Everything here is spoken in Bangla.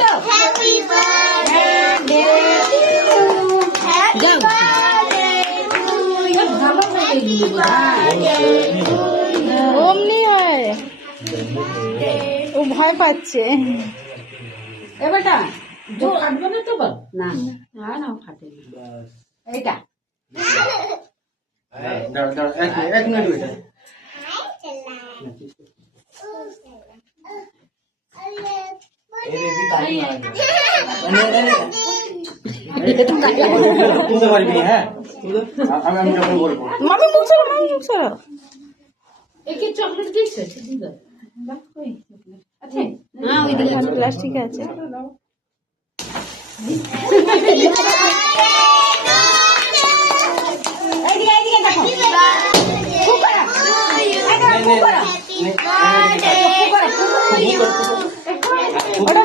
কাটো। Happy birthday to you. Happy birthday to you. Happy birthday to you. অমনি হয়, ও ভয় পাচ্ছে। এ বেটা কাটবে না তো বল না না ফাটে এইটা এক মিনিট বেটা তুলতে পারবি হ্যাঁ আমি যখন বলবো মামি মুখ ছাড়ো, মামি মুখ ছাড়ো। একে চকলেট দিয়েছে দিদা আচ্ছা না ওই দিকে এখানে প্লাস্টিক আছে। এইদিকে দেখো। খুব করো। খুব করো। ওটা